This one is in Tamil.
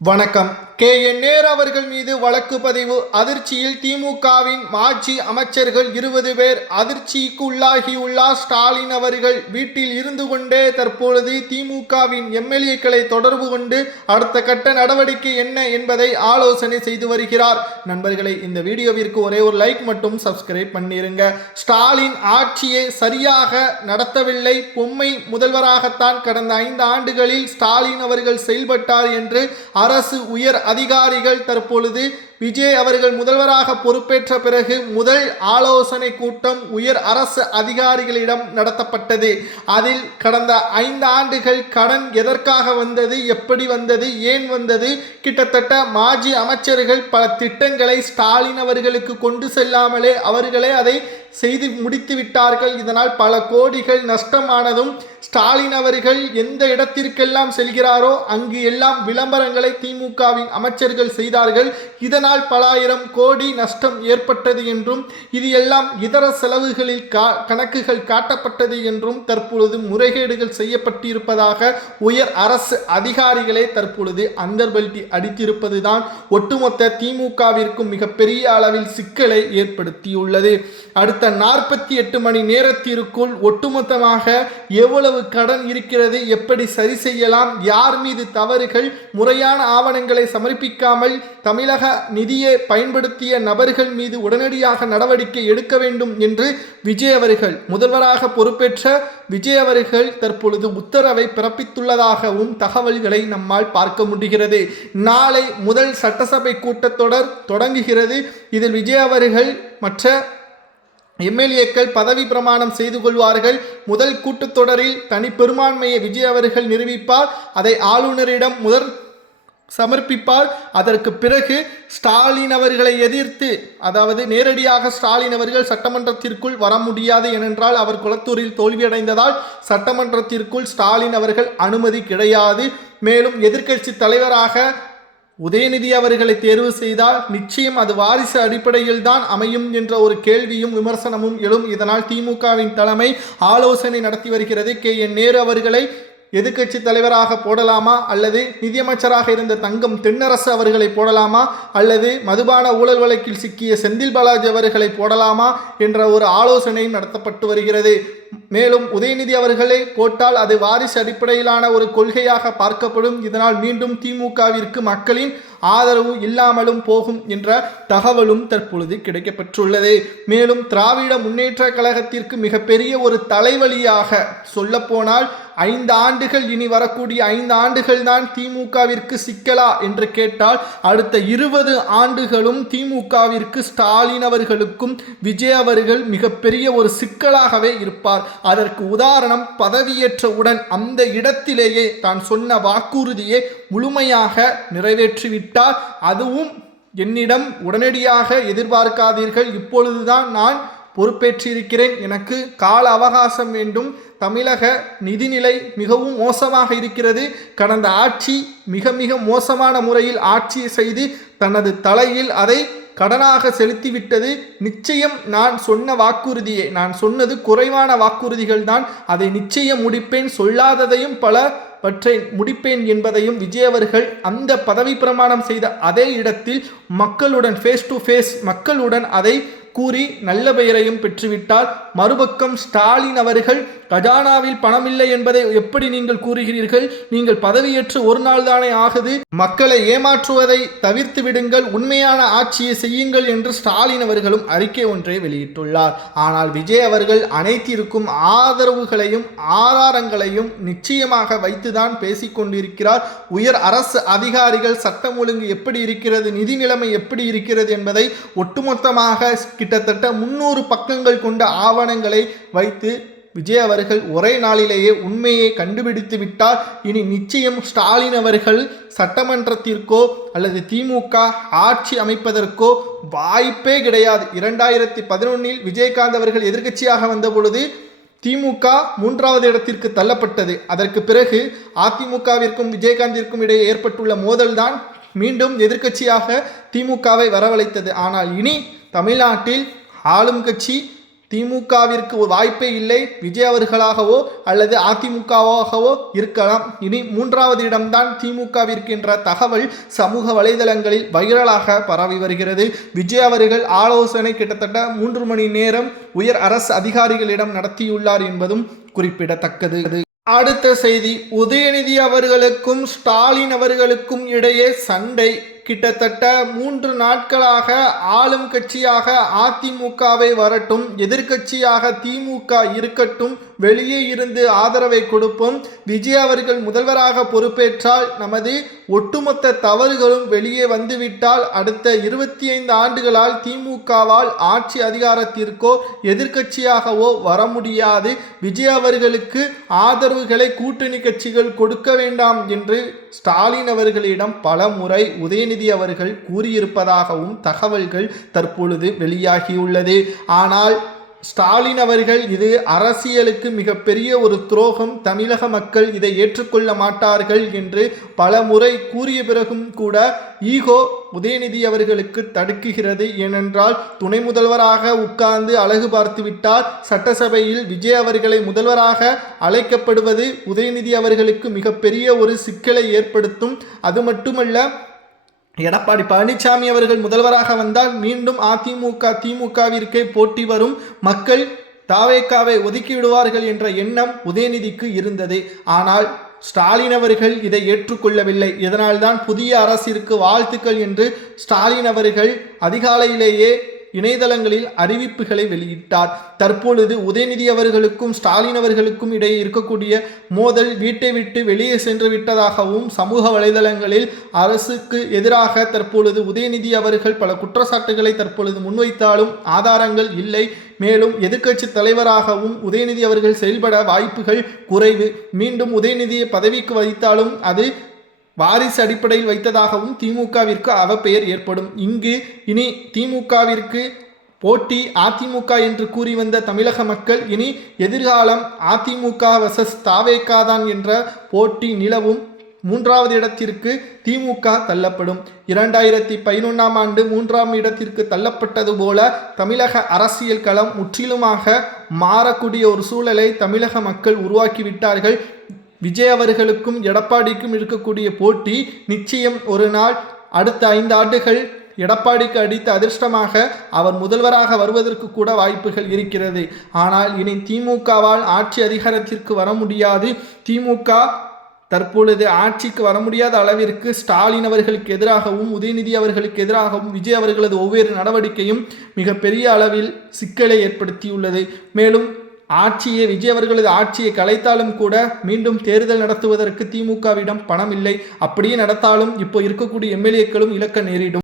வணக்கம். KN நேரு அவர்கள் மீது வழக்கு பதிவு. அதிர்ச்சியில் திமுகவின் மாஜி அமைச்சர்கள் 20 பேர் அதிர்ச்சிக்கு உள்ளாகியுள்ளார் ஸ்டாலின் அவர்கள். வீட்டில் இருந்து கொண்டே தற்பொழுது திமுகவின் MLAக்களை தொடர்பு கொண்டு அடுத்த கட்ட நடவடிக்கை என்ன என்பதை ஆலோசனை செய்து வருகிறார். நண்பர்களை, இந்த வீடியோவிற்கு ஒரே ஒரு லைக் மட்டும் சப்ஸ்கிரைப் பண்ணிருங்க. ஸ்டாலின் ஆட்சியை சரியாக நடத்தவில்லை, பொம்மை முதல்வராகத்தான் கடந்த 5 ஆண்டுகளில் ஸ்டாலின் அவர்கள் செயல்பட்டார் என்று அரசு உயர் அதிகாரிகள் தற்பொழுது விஜய் அவர்கள் முதல்வராக பொறுப்பேற்ற பிறகு முதல் ஆலோசனை கூட்டம் உயர் அரசு அதிகாரிகளிடம் நடத்தப்பட்டது. அதில் கடந்த 5 ஆண்டுகள் கடன் எதற்காக வந்தது, எப்படி வந்தது, ஏன் வந்தது, கிட்டத்தட்ட மாஜி அமைச்சர்கள் பல திட்டங்களை ஸ்டாலின் அவர்களுக்கு கொண்டு செல்லாமலே அவர்களே அதை செய்து முடித்து விட்டார்கள். இதனால் பல கோடிகள் நஷ்டமானதும் ஸ்டாலின் அவர்கள் எந்த இடத்திற்கெல்லாம் செல்கிறாரோ அங்கு எல்லாம் விளம்பரங்களை திமுகவின் அமைச்சர்கள் செய்தார்கள். இதனால் பல ஆயிரம் கோடி நஷ்டம் ஏற்பட்டது என்றும் இது எல்லாம் இதர செலவுகளில் கணக்குகள் காட்டப்பட்டது என்றும் தற்பொழுது முறைகேடுகள் செய்யப்பட்டிருப்பதாக உயர் அரசு அதிகாரிகளே தற்பொழுது அந்தர்பல்டி அடித்திருப்பதுதான் ஒட்டுமொத்த திமுகவிற்கும் மிகப்பெரிய அளவில் சிக்கலை ஏற்படுத்தியுள்ளது. அடுத்த 48 மணி நேரத்திற்குள் ஒட்டுமொத்தமாக எவ்வளவு கடன் இருக்கிறது, எப்படி சரி செய்யலாம், யார் மீது தவறுகள், முறையான ஆவணங்களை சமர்ப்பிக்காமல் தமிழக நிதியை பயன்படுத்திய நபர்கள் மீது உடனடியாக நடவடிக்கை எடுக்க வேண்டும் என்று விஜய் அவர்கள் முதல்வராக பொறுப்பேற்ற விஜய் அவர்கள் தற்பொழுது உத்தரவை பிறப்பித்துள்ளதாகவும் தகவல்களை நம்மால் பார்க்க முடிகிறது. நாளை முதல் சட்டசபை கூட்டத்தொடர் தொடங்குகிறது. இதில் விஜய் அவர்கள் மற்ற MLAக்கள் பதவி பிரமாணம் செய்து கொள்வார்கள். முதல் கூட்டத்தொடரில் தனி பெரும்பான்மையை விஜய் அவர்கள் நிரூபிப்பார். அதை ஆளுநரிடம் முதல் சமர்ப்பிப்பார். அதற்கு பிறகு ஸ்டாலின் அவர்களை எதிர்த்து, அதாவது நேரடியாக ஸ்டாலின் அவர்கள் சட்டமன்றத்திற்குள் வர முடியாது, ஏனென்றால் அவர் குளத்தூரில் தோல்வியடைந்ததால் சட்டமன்றத்திற்குள் ஸ்டாலின் அவர்கள் அனுமதி கிடையாது. மேலும் எதிர்க்கட்சி தலைவராக உதயநிதி அவர்களை தேர்வு செய்தால் நிச்சயம் அது வாரிசு அடிப்படையில் தான் அமையும் என்ற ஒரு கேள்வியும் விமர்சனமும் எழும். இதனால் திமுகவின் தலைமை ஆலோசனை நடத்தி வருகிறது. KN நேரு அவர்களை எதிர்க்கட்சி தலைவராக போடலாமா, அல்லது நிதியமைச்சராக இருந்த தங்கம் தென்னரசு அவர்களை போடலாமா, அல்லது மதுபான ஊழல் வழக்கில் சிக்கிய செந்தில் பாலாஜி அவர்களை போடலாமா என்ற ஒரு ஆலோசனை நடத்தப்பட்டு வருகிறது. மேலும் உதயநிதி அவர்களை போட்டால் அது வாரிசு அடிப்படையிலான ஒரு கொள்கையாக பார்க்கப்படும். இதனால் மீண்டும் திமுகவிற்கு மக்களின் ஆதரவு இல்லாமலும் போகும் என்ற தகவலும் தற்பொழுது கிடைக்கப்பெற்றுள்ளது. மேலும் திராவிட முன்னேற்ற கழகத்திற்கு மிகப்பெரிய ஒரு தலைவலியாக சொல்லப்போனால் 5 ஆண்டுகள், இனி வரக்கூடிய 5 ஆண்டுகள் தான் திமுகவிற்கு சிக்கலா என்று கேட்டால் அடுத்த 20 ஆண்டுகளும் திமுகவிற்கு ஸ்டாலின் அவர்களுக்கும் விஜய் அவர்கள் மிகப்பெரிய ஒரு சிக்கலாகவே இருப்பார். அதற்கு உதாரணம், பதவியேற்றவுடன் அந்த இடத்திலேயே தான் சொன்ன வாக்குறுதியை முழுமையாக நிறைவேற்றிவிட்டார். அதுவும் என்னிடம் உடனடியாக எதிர்பார்க்காதீர்கள், இப்பொழுதுதான் நான் பொறுப்பேற்றிருக்கிறேன், எனக்கு கால அவகாசம் வேண்டும், தமிழக நிதிநிலை மிகவும் மோசமாக இருக்கிறது, கடந்த ஆட்சி மிக மிக மோசமான முறையில் ஆட்சியை செய்து தனது தலையில் அதை கடனாக செலுத்திவிட்டது, நிச்சயம் நான் சொன்ன வாக்குறுதியை, நான் சொன்னது குறைவான வாக்குறுதிகள் தான், அதை நிச்சயம் முடிப்பேன், சொல்லாததையும் பலவற்றை முடிப்பேன் என்பதையும் விஜய் அவர்கள் அந்த பதவி பிரமாணம் செய்த அதே இடத்தில் மக்களுடன் ஃபேஸ் டு ஃபேஸ் மக்களுடன் அதை கூறி நல்ல பெயரையும் பெற்றுவிட்டார். மறுபக்கம் ஸ்டாலின் அவர்கள் கஜானாவில் பணமில்லை என்பதை எப்படி நீங்கள் கூறுகிறீர்கள், நீங்கள் பதவியேற்று ஒரு நாள் தானே ஆகுது, மக்களை ஏமாற்றுவதை தவிர்த்து விடுங்கள், உண்மையான ஆட்சியை செய்யுங்கள் என்று ஸ்டாலின் அவர்களும் அறிக்கை ஒன்றை வெளியிட்டுள்ளார். ஆனால் விஜய் அவர்கள் அனைத்திற்கும் ஆதரவுகளையும் ஆதாரங்களையும் நிச்சயமாக வைத்துதான் பேசிக்கொண்டிருக்கிறார். உயர் அரசு அதிகாரிகள் சட்டம் ஒழுங்கு எப்படி இருக்கிறது, நிதி நிலைமை எப்படி இருக்கிறது என்பதை ஒட்டுமொத்தமாக கிட்டத்தட்ட 300 பக்கங்கள் கொண்ட ஆவணங்களை வைத்து விஜய் அவர்கள் ஒரே நாளிலேயே உண்மையை கண்டுபிடித்து விட்டார். இனி நிச்சயம் ஸ்டாலின் அவர்கள் சட்டமன்றத்திற்கோ அல்லது திமுக ஆட்சி அமைப்பதற்கோ வாய்ப்பே கிடையாது. 2011 விஜயகாந்த் அவர்கள் எதிர்க்கட்சியாக வந்த பொழுது திமுக 3வது இடத்திற்கு தள்ளப்பட்டது. அதற்கு பிறகு அதிமுகவிற்கும் விஜயகாந்திற்கும் இடையே ஏற்பட்டுள்ள மோதல்தான் மீண்டும் எதிர்க்கட்சியாக திமுகவை வரவழைத்தது. ஆனால் இனி தமிழ்நாட்டில் ஆளும் கட்சி திமுகவிற்கு ஒரு வாய்ப்பே இல்லை. விஜய் அவர்களாகவோ அல்லது அதிமுகவாகவோ இருக்கலாம். இனி 3வது இடம்தான் திமுகவிற்கு என்ற தகவல் சமூக வலைதளங்களில் வைரலாக பரவி வருகிறது. விஜய் அவர்கள் ஆலோசனை கிட்டத்தட்ட 3 மணி நேரம் உயர் அரசு அதிகாரிகளிடம் நடத்தியுள்ளார் என்பதும் குறிப்பிடத்தக்கது. அடுத்த செய்தி, உதயநிதி அவர்களுக்கும் ஸ்டாலின் அவர்களுக்கும் இடையே சண்டை. கிட்டத்தட்ட 3 நாட்களாக ஆளும் கட்சியாக அதிமுகவை வரட்டும், எதிர்க்கட்சியாக திமுக இருக்கட்டும், வெளியே இருந்து ஆதரவை கொடுப்போம், விஜய் அவர்கள் முதல்வராக பொறுப்பேற்றால் நமது ஒட்டுமொத்த தவறுகளும் வெளியே வந்துவிட்டால் அடுத்த 25 ஆண்டுகளால் திமுகவால் ஆட்சி அதிகாரத்திற்கோ எதிர்க்கட்சியாகவோ வர முடியாது, விஜய் அவர்களுக்கு ஆதரவுகளை கூட்டணி கட்சிகள் கொடுக்க வேண்டாம் என்று ஸ்டாலின் அவர்களிடம் பல முறை உதயநிதி அவர்கள் கூறியிருப்பதாகவும் தகவல்கள் தற்பொழுது வெளியாகியுள்ளது. ஆனால் ஸ்டாலின் அவர்கள் இது அரசியலுக்கு மிகப்பெரிய ஒரு துரோகம், தமிழக மக்கள் இதை ஏற்றுக்கொள்ள மாட்டார்கள் என்று பல முறை கூறிய பிறகும் கூட ஈகோ உதயநிதி அவர்களுக்கு தடுக்குகிறது. ஏனென்றால் துணை முதல்வராக உட்கார்ந்து அழகு பார்த்து விட்டார். சட்டசபையில் விஜய் அவர்களை முதல்வராக அழைக்கப்படுவது உதயநிதி அவர்களுக்கு மிகப்பெரிய ஒரு சிக்கலை ஏற்படுத்தும். அது மட்டுமல்ல, எடப்பாடி பழனிசாமி அவர்கள் முதல்வராக வந்தால் மீண்டும் அதிமுக திமுகவிற்கே போட்டி வரும், மக்கள் தாவேக்காவை ஒதுக்கி விடுவார்கள் என்ற எண்ணம் உதயநிதிக்கு இருந்தது. ஆனால் ஸ்டாலின் அவர்கள் இதை ஏற்றுக்கொள்ளவில்லை. இதனால்தான் புதிய அரசிற்கு வாழ்த்துக்கள் என்று ஸ்டாலின் அவர்கள் அதிகாலையிலேயே இணையதளங்களில் அறிவிப்புகளை வெளியிட்டார். தற்பொழுது உதயநிதி அவர்களுக்கும் ஸ்டாலின் அவர்களுக்கும் இடையே இருக்கக்கூடிய மோதல் வீட்டை விட்டு வெளியே சென்று விட்டதாகவும் சமூக வலைதளங்களில் அரசுக்கு எதிராக தற்பொழுது உதயநிதி அவர்கள் பல குற்றச்சாட்டுகளை தற்பொழுது முன்வைத்தாலும் ஆதாரங்கள் இல்லை. மேலும் எதிர்க்கட்சி தலைவராகவும் உதயநிதி அவர்கள் செயல்பட வாய்ப்புகள் குறைவு. மீண்டும் உதயநிதியை பதவிக்கு வைத்தாலும் அது வாரிசு அடிப்படையில் வைத்ததாகவும் திமுகவிற்கு அவப்பெயர் ஏற்படும். இங்கு இனி திமுகவிற்கு போட்டி அதிமுக என்று கூறி வந்த தமிழக மக்கள் இனி எதிர்காலம் அதிமுக வர்சஸ் தாவேகா தான் என்ற போட்டி நிலவும். 3வது இடத்திற்கு திமுக தள்ளப்படும். 2011ஆம் ஆண்டு 3ஆம் இடத்திற்கு தள்ளப்பட்டது போல தமிழக அரசியல் களம் முற்றிலுமாக மாறக்கூடிய ஒரு சூழலை தமிழக மக்கள் உருவாக்கிவிட்டார்கள். விஜய் அவர்களுக்கும் எடப்பாடிக்கும் இருக்கக்கூடிய போட்டி நிச்சயம் ஒரு நாள் அடுத்த 5 ஆண்டுகள் எடப்பாடிக்கு அடித்த அதிர்ஷ்டமாக அவர் முதல்வராக வருவதற்கு கூட வாய்ப்புகள் இருக்கிறது. ஆனால் இனி திமுகவால் ஆட்சி அதிகாரத்திற்கு வர முடியாது. திமுக தற்பொழுது ஆட்சிக்கு வர முடியாத அளவிற்கு ஸ்டாலின் அவர்களுக்கு எதிராகவும் உதயநிதி அவர்களுக்கு எதிராகவும் விஜய் அவர்களது ஒவ்வொரு நடவடிக்கையும் மிகப்பெரிய அளவில் சிக்கலை ஏற்படுத்தியுள்ளது. மேலும் விஜய் அவர்களது ஆட்சியை கலைத்தாலும் கூட மீண்டும் தேர்தல் நடத்துவதற்கு திமுகவிடம் பணம் இல்லை. அப்படியே நடத்தாலும் இப்போ இருக்கக்கூடிய எம்எல்ஏக்களும் இழக்க நேரிடும்.